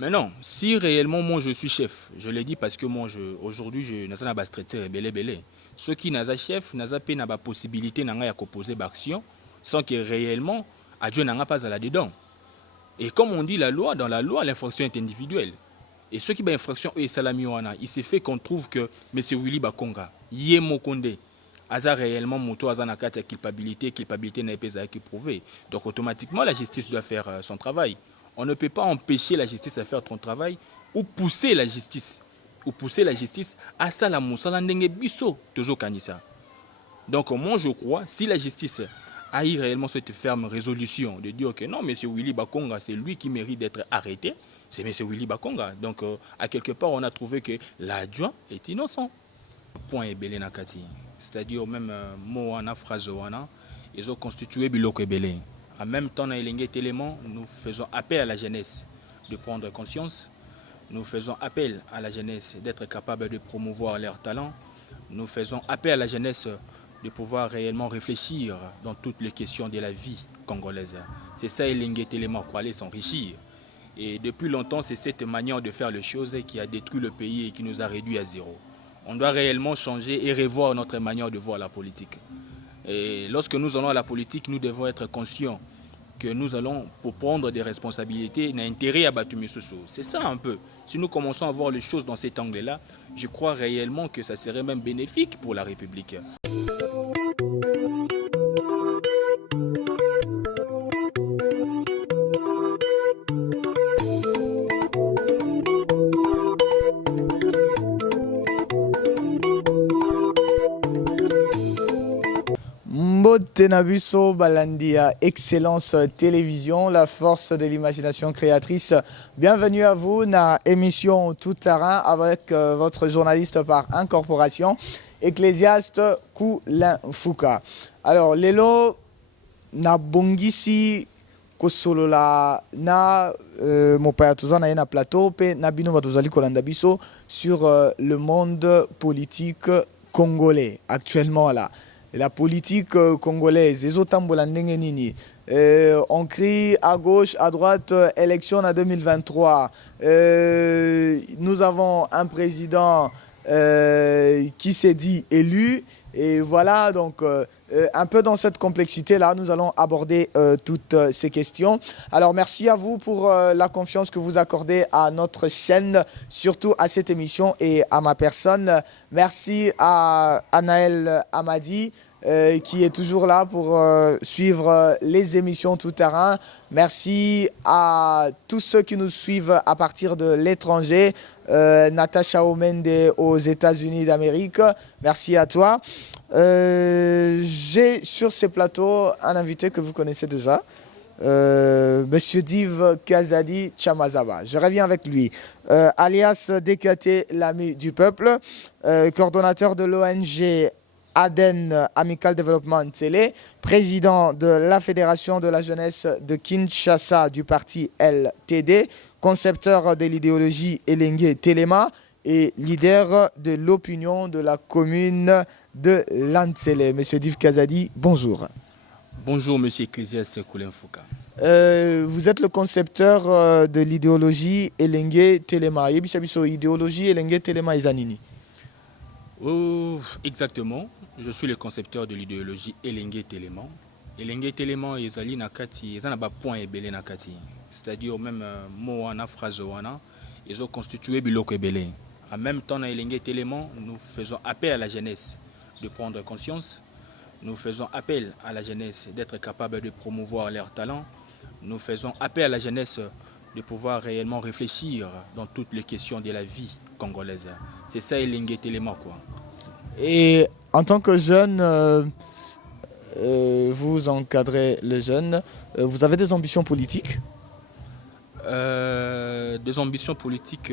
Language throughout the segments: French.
Mais non, si réellement moi je suis chef, je l'ai dit parce que moi aujourd'hui je n'ai pas traité belé belé. Ceux qui n'ont pas chef, n'ont pas la possibilité de poser l'action sans que réellement Dieu n'a pas à la dedans. Et comme on dit la loi, dans la loi l'infraction est individuelle. Et ceux qui ont infraction et salami wana, il s'est fait qu'on trouve que M. Willy Bakonga, Yé Mokonde, Aza réellement moto Aza nakati culpabilité n'a pas été prouvée. Donc automatiquement la justice doit faire son travail. On ne peut pas empêcher la justice de faire son travail ou pousser la justice à ça la moussala ndenge biso toujours kanisa. Donc moi je crois si la justice a eu réellement cette ferme résolution de dire que non, M. Willy Bakonga c'est lui qui mérite d'être arrêté, c'est M. Willy Bakonga. Donc à quelque part on a trouvé que l'adjoint est innocent. Point ebele nakati. C'est-à-dire même mot wana phrase wana ils ont constitué biloko ebele. En même temps, dans les éléments, nous faisons appel à la jeunesse de prendre conscience. Nous faisons appel à la jeunesse d'être capable de promouvoir leurs talents. Nous faisons appel à la jeunesse de pouvoir réellement réfléchir dans toutes les questions de la vie congolaise. C'est ça, les éléments pour aller s'enrichir. Et depuis longtemps, c'est cette manière de faire les choses qui a détruit le pays et qui nous a réduits à zéro. On doit réellement changer et revoir notre manière de voir la politique. Et lorsque nous allons à la politique, nous devons être conscients que nous allons, pour prendre des responsabilités, n'intérêt à battre Soso. C'est ça un peu. Si nous commençons à voir les choses dans cet angle-là, je crois réellement que ça serait même bénéfique pour la République. Tenabuso Balandia, Excellence Télévision, la force de l'imagination créatrice. Bienvenue à vous dans l'émission Tout Terrain avec votre journaliste par incorporation, Ecclésiaste Koulin Fouka. Alors, Lelo, na bongisi kosolola na mopaya tozana na plateau pe na bino batozali kolanda biso sur le monde politique congolais actuellement là. La politique congolaise, on crie à gauche, à droite, élection en 2023. Nous avons un président qui s'est dit élu. Et voilà, donc un peu dans cette complexité-là, nous allons aborder toutes ces questions. Alors merci à vous pour la confiance que vous accordez à notre chaîne, surtout à cette émission et à ma personne. Merci à Anaël Amadi qui est toujours là pour suivre les émissions Tout Terrain. Merci à tous ceux qui nous suivent à partir de l'étranger. Natacha Omende aux États-Unis d'Amérique. Merci à toi. J'ai sur ce plateau un invité que vous connaissez déjà, Monsieur Div Kazadi Chamazaba. Je reviens avec lui, alias DKT, l'ami du peuple, coordonnateur de l'ONG Aden Amical Development Télé, président de la Fédération de la jeunesse de Kinshasa du parti LTD, concepteur de l'idéologie Elengue Telema et leader de l'opinion de la commune de Lantsele. Monsieur Div Kazadi, bonjour. Bonjour, monsieur Ecclésiaste Koulin Fouka. Vous êtes le concepteur de l'idéologie Elengue Telema. Yebisabiso, idéologie Elengue Telema Izanini. Oh, exactement. Je suis le concepteur de l'idéologie Elengue Telema. Elengue Telema ezali nakati, ezana ba point ebele nakati. C'est-à-dire même mot wana phrase wana, ils ont constitué biloko ebele. En même temps dans Elengue Telema, nous faisons appel à la jeunesse de prendre conscience. Nous faisons appel à la jeunesse d'être capable de promouvoir leurs talents. Nous faisons appel à la jeunesse de pouvoir réellement réfléchir dans toutes les questions de la vie congolaise. C'est ça Elengue Telema quoi. Et en tant que jeune, vous encadrez les jeunes, vous avez des ambitions politiques? Des ambitions politiques,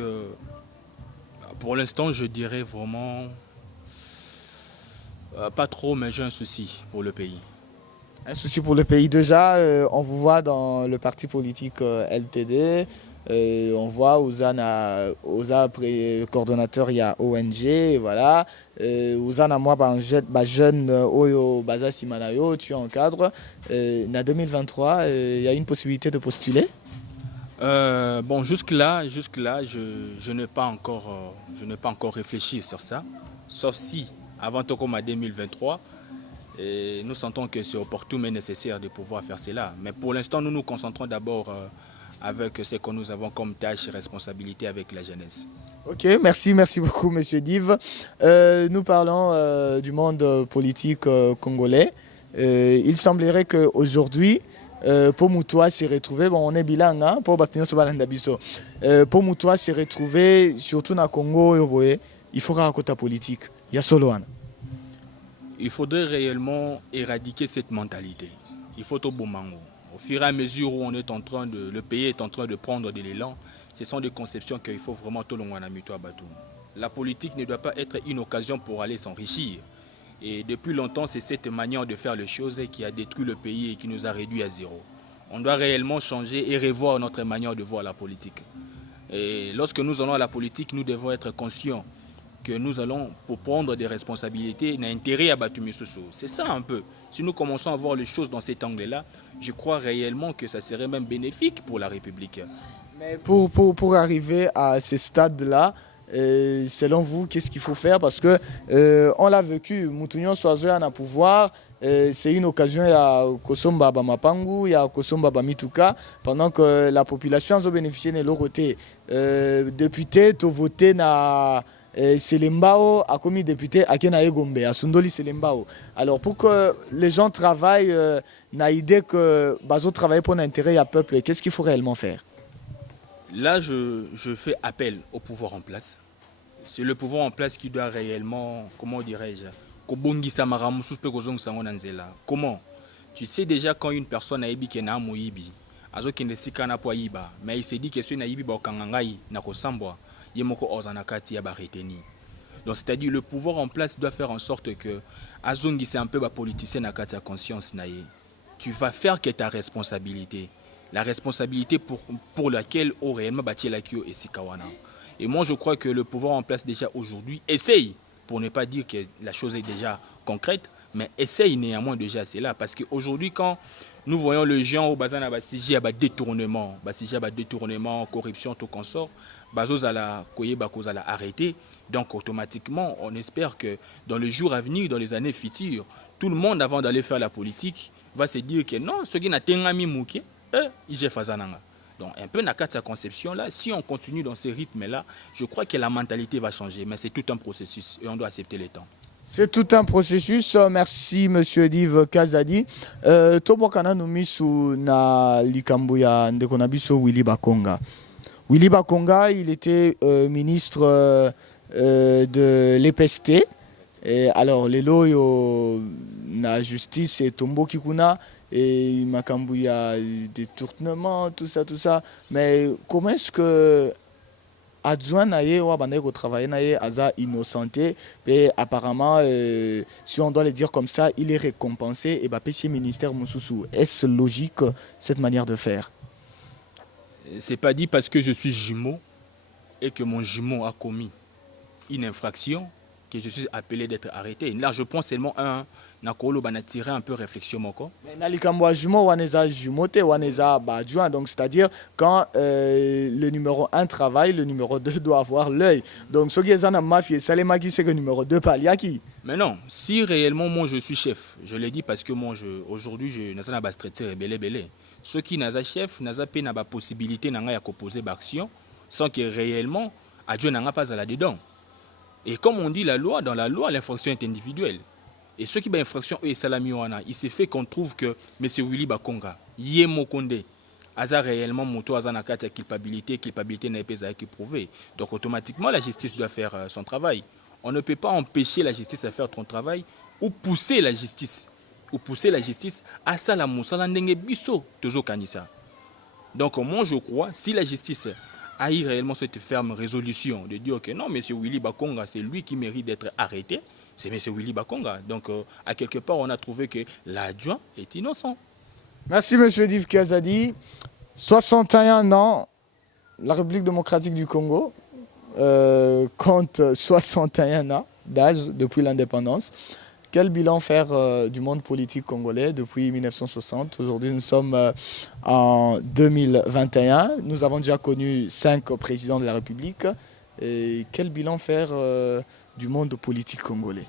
pour l'instant je dirais vraiment pas trop, mais j'ai un souci pour le pays. Un souci pour le pays déjà, on vous voit dans le parti politique LTD, on voit Ouzana coordonnateur, il y a ONG, voilà. Ouzana moi, jeune Oyo Baza Simanayo, tu encadres. En 2023, il y a une possibilité de postuler? Bon, jusque-là, je n'ai pas encore, je n'ai pas encore réfléchi sur ça. Sauf si, avant Tokoma 2023, nous sentons que c'est opportun mais nécessaire de pouvoir faire cela. Mais pour l'instant, nous nous concentrons d'abord avec ce que nous avons comme tâche et responsabilité avec la jeunesse. Ok, merci beaucoup, Monsieur Div. Nous parlons du monde politique congolais. Il semblerait qu'aujourd'hui, pour Moutoua s'est retrouvé, bon, on est bilingue, hein, pour Baktinyo Sobalanda Biso. Pour Moutoua s'est retrouvé, surtout dans Congo, il faut raconter la politique. Il y a solo. Il faudrait réellement éradiquer cette mentalité. Il faut au bon moment. Au fur et à mesure où on est en train de, le pays est en train de prendre de l'élan, ce sont des conceptions qu'il faut vraiment tout le monde à Mito Abatou. La politique ne doit pas être une occasion pour aller s'enrichir. Et depuis longtemps, c'est cette manière de faire les choses qui a détruit le pays et qui nous a réduits à zéro. On doit réellement changer et revoir notre manière de voir la politique. Et lorsque nous allons à la politique, nous devons être conscients que nous allons, pour prendre des responsabilités, n'intérêt à Batumi Soso. C'est ça un peu. Si nous commençons à voir les choses dans cet angle-là, je crois réellement que ça serait même bénéfique pour la République. Mais pour arriver à ce stade-là, selon vous, qu'est-ce qu'il faut faire? Parce que on l'a vécu, Moutounion Soazo a un pouvoir, c'est une occasion, il y a Kosomba Bamapangu, il y a Kosomba Bamituka, pendant que la population a bénéficié de l'autre côté. Député, tu voté na Selembao a commis député à Kenae Gombe, à Sundoli Selembao. Alors pour que les gens travaillent, n'a idée que Bazo travaille pour l'intérêt du peuple, qu'est-ce qu'il faut réellement faire? Là, je fais appel au pouvoir en place. C'est le pouvoir en place qui doit réellement, comment dirais-je, comment? Tu sais déjà quand une personne a ibi kena moyibi, azo kende sikana po yiba, mais il se dit que ce na yibi ba kangangai na kosambwa, yemoko ozanakati ya ba reteni. Donc c'est-à-dire le pouvoir en place doit faire en sorte que azongi c'est un peu ba politicien na kati ya conscience na ye. Tu vas faire que ta responsabilité. La responsabilité pour laquelle au réellement bâti la Kyo et Sikawana. Et moi je crois que le pouvoir en place déjà aujourd'hui essaye, pour ne pas dire que la chose est déjà concrète, mais essaye néanmoins déjà cela. Parce qu'aujourd'hui quand nous voyons le géant au bazan à Basiji à détournement, corruption, tout consort, Bazos à la Koyeba cause à la arrêter. Donc automatiquement on espère que dans les jours à venir, dans les années futures, tout le monde avant d'aller faire la politique va se dire que non, ce qui n'a tengami mouké, il fazananga. Donc un peu dans sa conception là, si on continue dans ce rythme là, je crois que la mentalité va changer, mais c'est tout un processus et on doit accepter le temps. C'est tout un processus. Merci Monsieur Div Kazadi. Tobokana numisu na likambo ya ndeko na biso Willy Bakonga. Willy Bakonga, il était ministre de l'EPST. Alors les lois na justice et tombo kikuna et makambu ya détournement tout ça. Mais comment est-ce que adjoint naye wa bande ko travailler naye aza innocenté et apparemment si on doit le dire comme ça, il est récompensé et bah PC ministère Moussoussou. Est-ce logique cette manière de faire? C'est pas dit parce que je suis jumeau et que mon jumeau a commis une infraction que je suis appelé d'être arrêté. Là, je pense seulement un nakolo bana tirer un peu réflexion moko. Mais nalikambo jumeau waneza jumote waneza badjoint, donc c'est-à-dire quand le numéro 1 travaille, le numéro 2 doit avoir l'œil. Donc ce qui est dans mafia, Salema qui c'est que le numéro 2 paliaki. Mais non, si réellement moi je suis chef, je l'ai dit parce que moi aujourd'hui je n'ai pas traité belé. Ceux qui n'ont pas chef, n'ont pas possibilité de poser l'action sans que réellement adjoint n'a pas à la dedans. Et comme on dit la loi, dans la loi, l'infraction est individuelle. Et ceux qui ont infraction, il s'est fait qu'on trouve que M. Willy Bakonga, Yemo Konde, a réellement monté à la culpabilité n'a pas été prouvée. Donc automatiquement, la justice doit faire son travail. On ne peut pas empêcher la justice à faire son travail ou pousser la justice. À ça la moussala ndenge biso toujours kanisa. Donc moi je crois, si la justice a eu réellement cette ferme résolution de dire que non, M. Willy Bakonga, c'est lui qui mérite d'être arrêté, c'est M. Willy Bakonga. Donc, à quelque part, on a trouvé que l'adjoint est innocent. Merci, M. Div Kazadi. 61 ans, la République démocratique du Congo compte 61 ans d'âge depuis l'indépendance. Quel bilan faire du monde politique congolais depuis 1960? Aujourd'hui, nous sommes en 2021. Nous avons déjà connu 5 présidents de la République. Et quel bilan faire du monde politique congolais?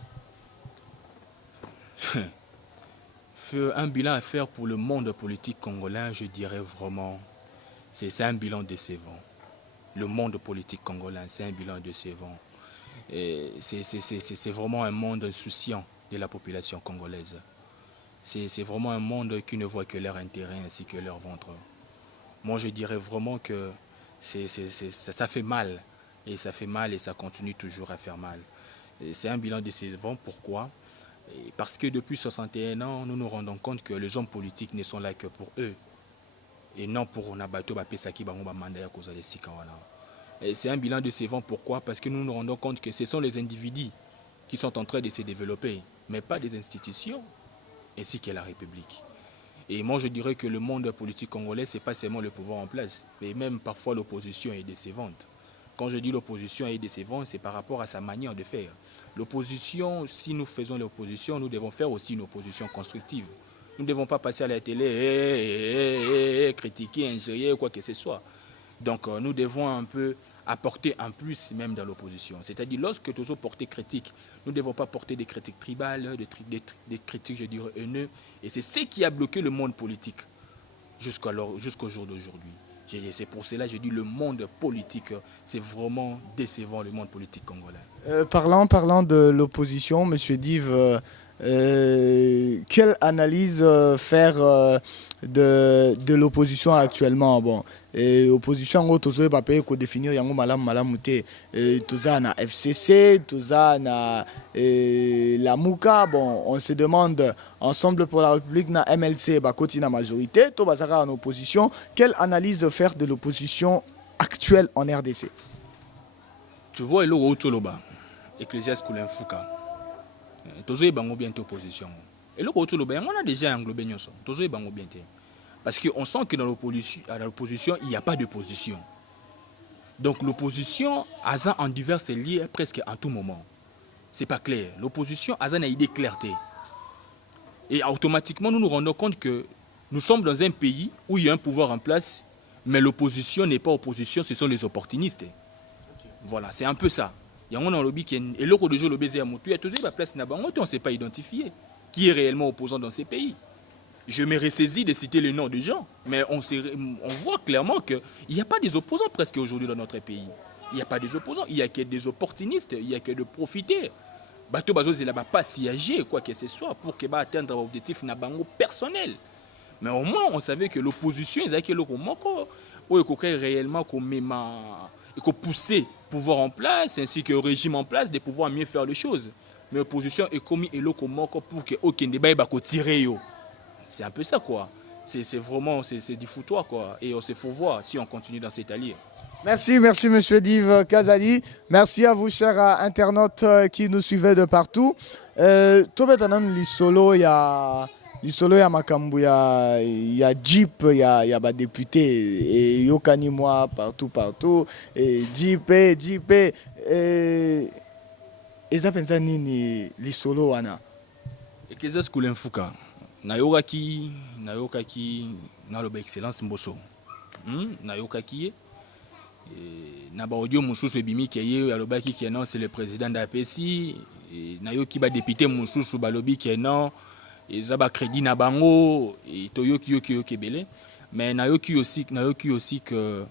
Un bilan à faire pour le monde politique congolais, je dirais vraiment, c'est un bilan décevant. Le monde politique congolais, c'est un bilan décevant. C'est vraiment un monde insouciant de la population congolaise. C'est vraiment un monde qui ne voit que leur intérêt ainsi que leur ventre. Moi, je dirais vraiment que ça fait mal. Et ça fait mal et ça continue toujours à faire mal. C'est un bilan décevant. Pourquoi? Parce que depuis 61 ans, nous nous rendons compte que les hommes politiques ne sont là que pour eux. Et non pour Nabato Bapesaki Bango Mandaya Kozale Sikawana. C'est un bilan décevant. Pourquoi? Parce que nous nous rendons compte que ce sont les individus qui sont en train de se développer, mais pas des institutions, ainsi que la République. Et moi, je dirais que le monde politique congolais, ce n'est pas seulement le pouvoir en place, mais même parfois l'opposition est décevante. Quand je dis l'opposition est décevante, c'est par rapport à sa manière de faire. L'opposition, si nous faisons l'opposition, nous devons faire aussi une opposition constructive. Nous ne devons pas passer à la télé, critiquer, injurier, quoi que ce soit. Donc nous devons un peu apporter un plus même dans l'opposition. C'est-à-dire lorsque nous allons porter critique, nous ne devons pas porter des critiques tribales, des critiques, je dirais, haineuses. Et c'est ce qui a bloqué le monde politique jusqu'au jour d'aujourd'hui. C'est pour cela que je dis le monde politique, c'est vraiment décevant, le monde politique congolais. Parlant de l'opposition, M. Div, quelle analyse faire de l'opposition actuellement? Bon, l'opposition, en gros, tout ça, peut définir yango malam mouté. Tout ça na FCC, tout ça na la Mouka. Bon, on se demande ensemble pour la République na MLC, bah côté na majorité, tout bazara en opposition. Quelle analyse faire de l'opposition actuelle en RDC? Tu vois, il y a Ecclésias Koulenfouka. Toujours bango bien opposition. Et le retour on a déjà englobé nous. Toujours bango bien. Parce qu'on sent que dans l'opposition, il n'y a pas de position. Donc l'opposition a en divers liés presque en tout moment. C'est pas clair. L'opposition a une idée clarté. Et automatiquement, nous nous rendons compte que nous sommes dans un pays où il y a un pouvoir en place, mais l'opposition n'est pas opposition, ce sont les opportunistes. Voilà, c'est un peu ça. Il y a un lobby qui est. Et le de jeu, il y a toujours la place là-bas. On ne sait pas identifier qui est réellement opposant dans ces pays. Je me ressaisis de citer les noms des gens, mais on voit clairement qu'il n'y a pas des opposants presque aujourd'hui dans notre pays. Il n'y a pas des opposants, il n'y a que des opportunistes, il n'y a que de profiter. Bateau Bazo, il n'a pas siégé, quoi que ce soit, pour qu'il atteindre l'objectif personnel. Mais au moins, on savait que l'opposition, ils avaient que réellement pousser le pouvoir en place, ainsi que le régime en place, de pouvoir mieux faire les choses. Mais l'opposition est commis et pour que aucun débat ne tirer. C'est un peu ça, quoi. C'est vraiment du foutoir, quoi. Et on se faut voir si on continue dans cette alliée. Merci, M. Div Kazali. Merci à vous, chers internautes qui nous suivez de partout. Tout maintenant, l'isolo, il y a Makambu, il y a Jeep, il y a des députés, et Yokani moi, partout, et Jeep. Et ça pense nini l'isolo wana. Et que ça se coule un fouka. Nayokaki, naloba excellence mboso. Nayokaki. Na ba audio mususu ebimi keye alobaki ke non c'est le président d'APC. Nayoki ba député mususu balobi ke non. Eza ba crédit na bango et toyoki belé. Mais nayoki aussi que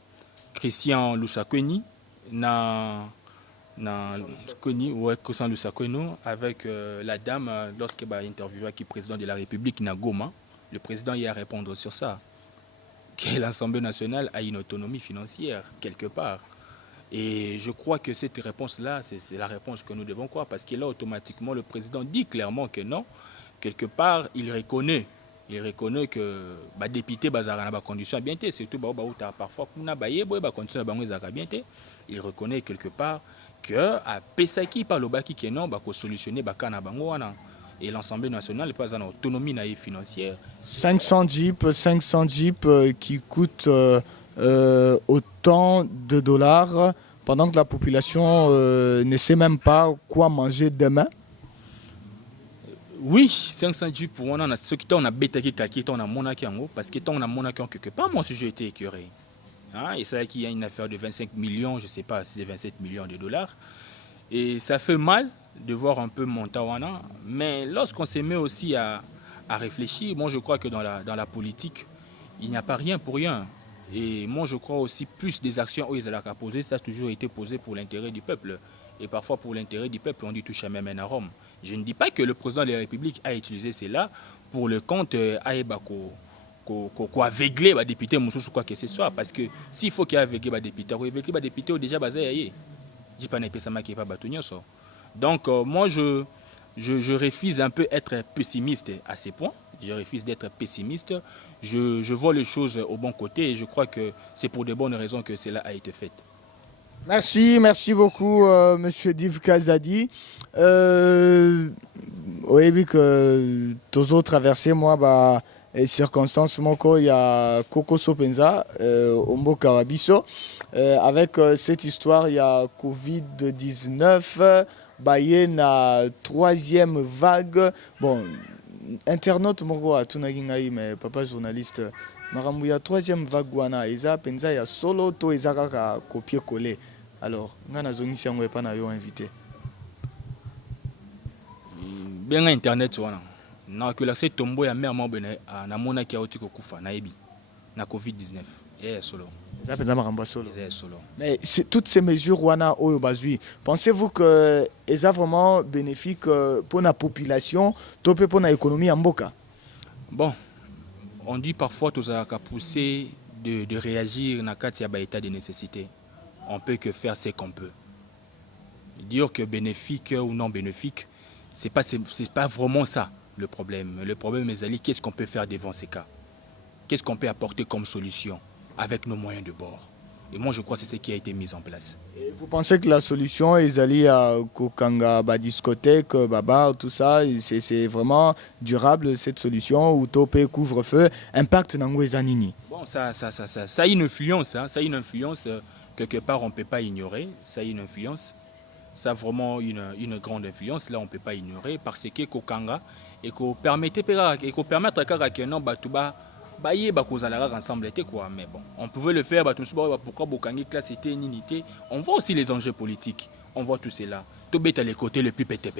Christian Lusakweni Christian Lusakweni avec la dame lorsqu'elle a interviewé qui président de la République na Goma, le président y a répondu sur ça que l'Assemblée nationale a une autonomie financière quelque part. Et je crois que cette réponse-là, c'est la réponse que nous devons croire, parce que là, automatiquement, le président dit clairement que non. Quelque part, il reconnaît que les députés ont des conditions bien, surtout parfois, il reconnaît quelque part que à Pesaki, par le baki qui est non, solutionner et l'Assemblée nationale n'est pas en autonomie financière. 500 jeeps qui coûtent autant de dollars pendant que la population ne sait même pas quoi manger demain. Oui, 510 pour on a ce qui on a bêta qui on a monaki en haut, parce que on a monaki en quelque part, mon sujet était écœuré. Hein, et c'est vrai qu'il y a une affaire de 25 millions, je ne sais pas si c'est 27 millions de dollars. Et ça fait mal de voir un peu Montawana, mais lorsqu'on se met aussi à réfléchir, moi je crois que dans la politique, il n'y a pas rien pour rien. Et moi je crois aussi plus des actions où ils allaient poser, ça a toujours été posé pour l'intérêt du peuple. Et parfois pour l'intérêt du peuple, on dit touche à même à Rome. Je ne dis pas que le président de la République a utilisé cela pour le compte Aebako. Qu'on aveugle les députés ou quoi que ce soit, parce que s'il faut qu'il y ait aveugle les députés, les députés déjà basés je pas donc moi je refuse un peu être pessimiste à ces points. Je refuse d'être pessimiste. Je vois les choses au bon côté et je crois que c'est pour de bonnes raisons que cela a été fait. Merci beaucoup, Monsieur Div Kazadi. Oui, que tous autres traversés, moi, bah, et circonstances, il y a Coco Sopenza, Ombo Kawabiso. Avec cette histoire, il y a Covid-19, bah, il y a une troisième vague. Bon, internaute, moi, mais papa journaliste, il y a troisième vague, il y a solo, il y a copier-coller. Alors, on a pas invité. Bien internet na que l'accès tombo ya mère mobene na mona ki auti ko kufa na ebi na Covid-19 et solo. Mais toutes ces mesures wana oyo bazui, pensez-vous que eza vraiment bénéfique pour la population, topé pour l'économie en Mboka? Bon, on dit parfois tous à pousser de réagir na katia ba état de nécessité. On peut que faire ce qu'on peut. Dire que bénéfique ou non bénéfique, c'est pas vraiment ça le problème. Le problème est qu'est-ce qu'on peut faire devant ces cas? Qu'est-ce qu'on peut apporter comme solution avec nos moyens de bord? Et moi je crois que c'est ce qui a été mis en place. Et vous pensez que la solution est allée à Kokanga, discothèque, bar, tout ça, c'est vraiment durable cette solution où topé couvre-feu impact Nangwezanini? Bon, ça a une influence, hein, ça a une influence quelque part on ne peut pas ignorer, ça a une influence. Ça a vraiment une grande influence, là on ne peut pas ignorer, parce que Kokanga et qu'on permettre que non batuba baye bakozala ensemble était quoi, mais bon, on pouvait le faire pourquoi Bokangi classe était une unité. On voit aussi les enjeux politiques, on voit tout cela. Tout bête à les côtés les plus pété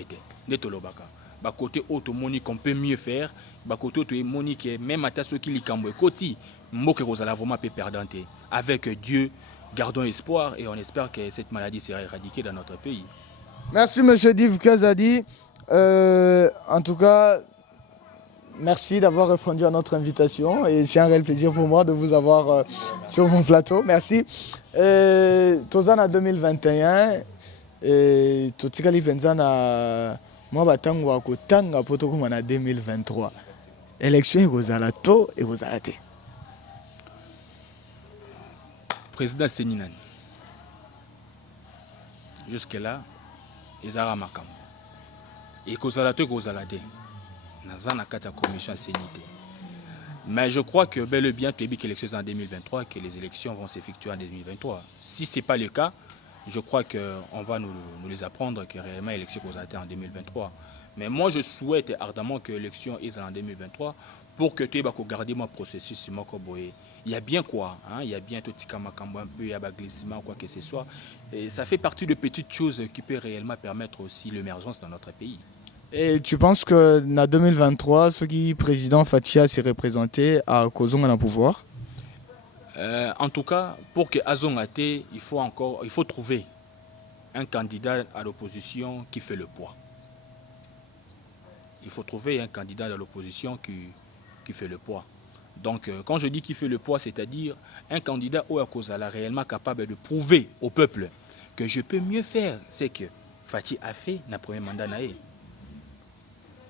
netolobaka. Ba côté automoni qu'on peut mieux faire, ba côté automoni qui même à ceux qui likambo koti mboke kozala vraiment peu perdante. Avec Dieu, gardons espoir et on espère que cette maladie sera éradiquée dans notre pays. Merci Monsieur Div Kazadi. En tout cas, merci d'avoir répondu à notre invitation et c'est un réel plaisir pour moi de vous avoir sur mon plateau. Merci. Tozana 2021, Totikali Venzana, moi batango akotanga potokuma 2023. Élection et vous allez tôt et vous allez. Président Seninani. Jusque-là, ils ont makam. Et kozalate kozalate. Naza na kata commission sénité. Mais je crois que bel et bien tu es bien élections en 2023 que les élections vont s'effectuer en 2023. Si ce n'est pas le cas, je crois qu'on va nous les apprendre que réellement l'élection kozalate en 2023. Mais moi je souhaite ardemment que l'élection est en 2023 pour que tu aies garder mon processus mokoboye. Il y a bien quoi, hein? Il y a bien tout petit kamakambo un peu, il y a glissement, quoi que ce soit. Et ça fait partie de petites choses qui peuvent réellement permettre aussi l'émergence dans notre pays. Et tu penses que en 2023, ce qui le président Fatia s'est représenté à Kozong à pouvoir? En tout cas, pour que Azong Ate, il faut trouver un candidat à l'opposition qui fait le poids. Il faut trouver un candidat à l'opposition qui fait le poids. Donc, quand je dis qui fait le poids, c'est-à-dire un candidat au Akozala réellement capable de prouver au peuple que je peux mieux faire ce que Fati a fait dans le premier mandat.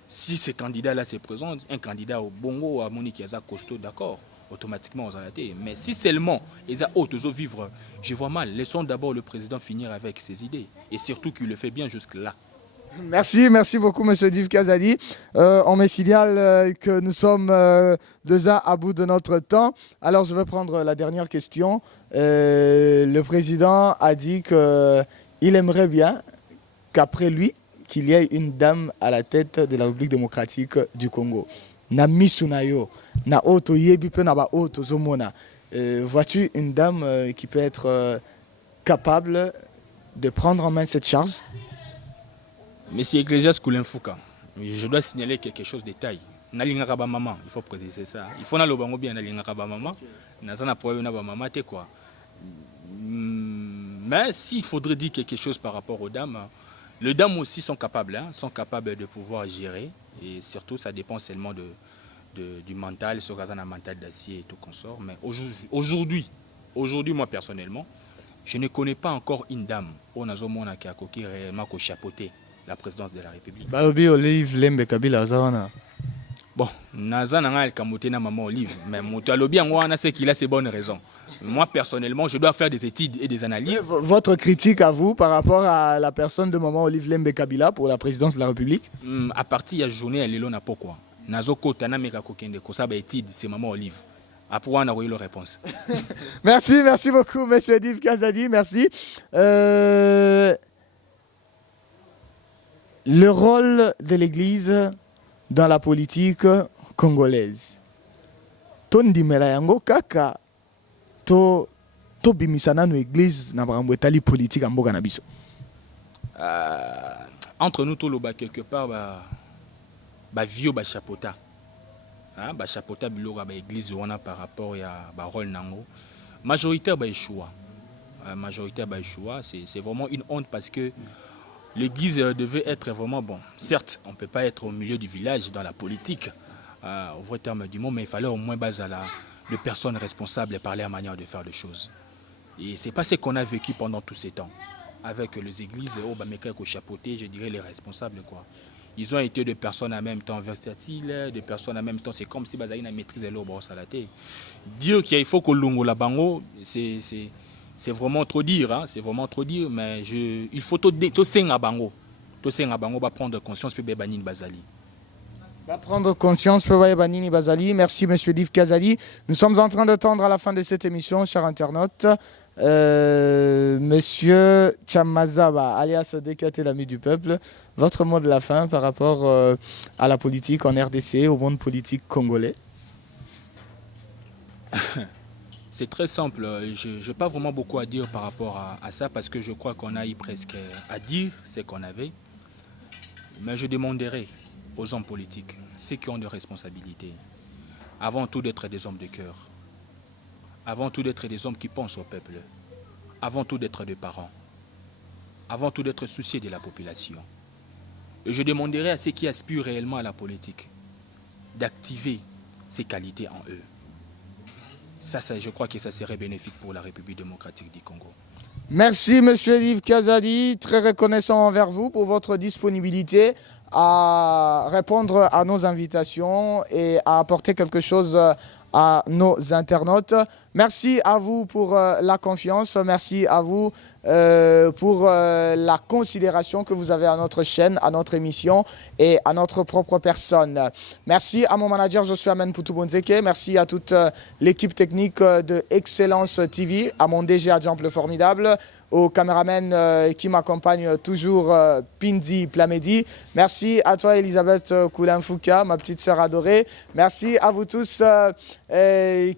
Si ce candidat-là se présente, un candidat au Bongo ou à Monique Yaza costaud, d'accord, automatiquement aux arrêtés. Mais si seulement ils ont toujours vivre, je vois mal. Laissons d'abord le président finir avec ses idées. Et surtout qu'il le fait bien jusque-là. Merci beaucoup Monsieur Div Kazadi. On me signale que nous sommes déjà à bout de notre temps. Alors je vais prendre la dernière question. Le président a dit qu'il aimerait bien qu'après lui, qu'il y ait une dame à la tête de la République démocratique du Congo. Na misunayo, na oto yebi pe na ba oto zomona. Vois-tu une dame qui peut être capable de prendre en main cette charge? Monsieur Ecclésias Koulenfouka, je dois signaler quelque chose de taille. Nalingaka ba maman, il faut préciser ça. Il faut na lobango bien nalingaka ba maman. Nazana problème na ba maman te quoi. Mais s'il faudrait dire quelque chose par rapport aux dames, les dames aussi sont capables de pouvoir gérer. Et surtout, ça dépend seulement du mental, sur un mental d'acier et tout consort. Mais aujourd'hui, moi personnellement, je ne connais pas encore une dame au Nazomona qui a coquille réellement chapeauté la présidence de la République. Balobi Olive Lembe Kabila Zawana. Bon, Naza n'a pas na maman Olive, mais Moutalobi en a c'est qu'il a ses bonnes raisons. Moi personnellement, je dois faire des études et des analyses. Votre critique à vous par rapport à la personne de maman Olive Lembe Kabila pour la présidence de la République? À partir de la journée, elle est là pourquoi? Nazo kota na meka kokende ko ça ba étude, c'est maman Olive. Après on a eu la réponse. Merci beaucoup monsieur Div Kazadi, merci. Le rôle de l'Église dans la politique congolaise. Tondi mela yango kaka to bimisana no église na bango etali politique en mboka na biso. Entre nous tout le bas quelque part ba vieux ba chapota. Ba chapota bilora ba église wana par rapport à ba rôle nango. Majoritaire ba échoua. C'est vraiment une honte parce que l'église devait être vraiment bon. Certes, on ne peut pas être au milieu du village dans la politique, au vrai terme du mot, mais il fallait au moins baser de personnes responsables et parler à manière de faire des choses. Et c'est pas ce qu'on a vécu pendant tous ces temps. Avec les églises, chapeauté, je dirais les responsables, quoi. Ils ont été des personnes en même temps versatiles, des personnes en même temps, c'est comme si Bazaïna maîtrisait l'eau au salaté. Dire qu'il faut que l'ongo la bango, c'est vraiment trop dire, mais il faut tout senga bango. Tout senga bango va prendre conscience pour Banini Bazali. Va prendre conscience pour Banini Bazali. Merci monsieur Div Kazadi. Nous sommes en train de tendre à la fin de cette émission, chers internautes. Monsieur Chamazaba, alias Décaté, l'ami du peuple, votre mot de la fin par rapport à la politique en RDC, au monde politique congolais? C'est très simple, je n'ai pas vraiment beaucoup à dire par rapport à ça parce que je crois qu'on a eu presque à dire ce qu'on avait. Mais je demanderai aux hommes politiques, ceux qui ont des responsabilités, avant tout d'être des hommes de cœur, avant tout d'être des hommes qui pensent au peuple, avant tout d'être des parents, avant tout d'être souciés de la population. Et je demanderai à ceux qui aspirent réellement à la politique d'activer ces qualités en eux. Ça, je crois que ça serait bénéfique pour la République démocratique du Congo. Merci monsieur Div Kazadi, très reconnaissant envers vous pour votre disponibilité à répondre à nos invitations et à apporter quelque chose à nos internautes. Merci à vous pour la confiance, merci à vous pour la considération que vous avez à notre chaîne, à notre émission et à notre propre personne. Merci à mon manager Joshua Amen Poutoubonzeke, merci à toute l'équipe technique de Excellence TV, à mon DG adjoint le formidable, au caméraman qui m'accompagne toujours, Pindi Plamedi. Merci à toi Elisabeth Koulenfouka, ma petite sœur adorée. Merci à vous tous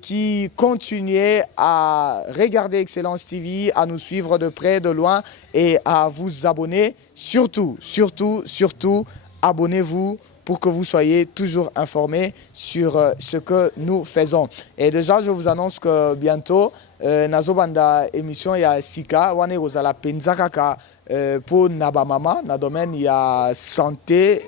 qui continuez à regarder Excellence TV, à nous suivre de près, de loin et à vous abonner. Surtout, abonnez-vous pour que vous soyez toujours informés sur ce que nous faisons. Et déjà, je vous annonce que bientôt, nazobanda émission ya sika wane kozala penza kaka pour nabamama na domaine ya santé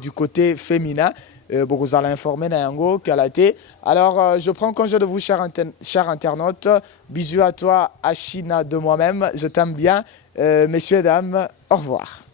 du côté féminin. Vous allez informer Nayango Kalate. Alors, je prends congé de vous, chers internautes. Bisous à toi, Achina, de moi-même. Je t'aime bien. Messieurs, dames, au revoir.